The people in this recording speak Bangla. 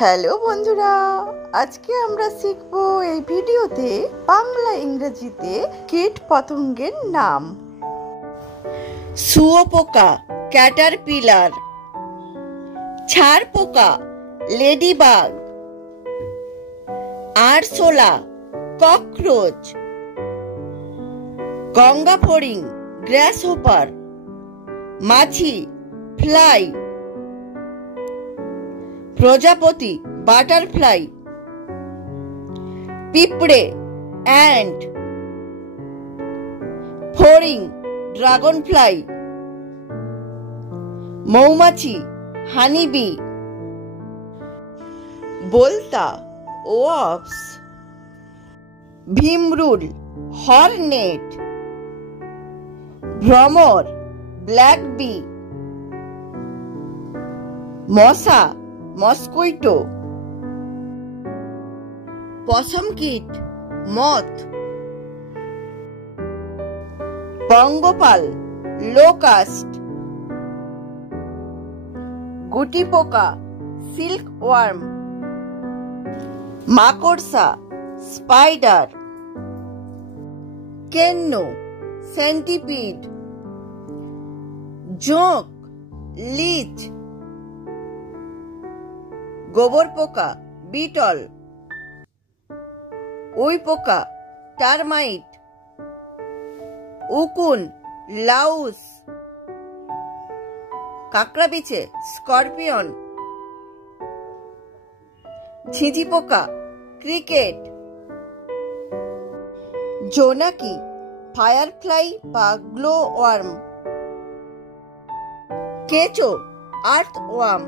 হ্যালো বন্ধুরা, আজকে আমরা শিখব এই ভিডিওতে বাংলা ইংরেজিতে কীট পতঙ্গের নাম। শুঁয়োপোকা ক্যাটারপিলার, ছাড়পোকা লেডিবাগ, আরশোলা ককরোচ, গঙ্গা ফড়িং গ্রাসহপার, মাছি ফ্লাই, প্রজাপতি বাটারফ্লাই, পিঁপড়ে অ্যান্ট, ফড়িং ড্রাগনফ্লাই, মৌমাছি হানিবি, বোলতা ওয়াস্প, ভিমরুল হর্নেট, ভ্রমর ব্ল্যাক বি, মশা মস্কুইটো, পশম কীট মথ, পঙ্গপাল লোকাস্ট, গুটি পোকা সিল্ক ওয়ার্ম, মাকড়সা স্পাইডার, কেন্নু সেন্টিপিড, জোঁক লিচ, গোবর পোকা বিটল, উই পোকা টারমাইট, উকুন লাউস, কাঁকড়া বিছে স্করপিয়ন, ঝিঁঝি পোকা ক্রিকেট, জোনাকি ফায়ারফ্লাই বা গ্লো ওয়ার্ম, কেঁচো আর্থওয়ার্ম,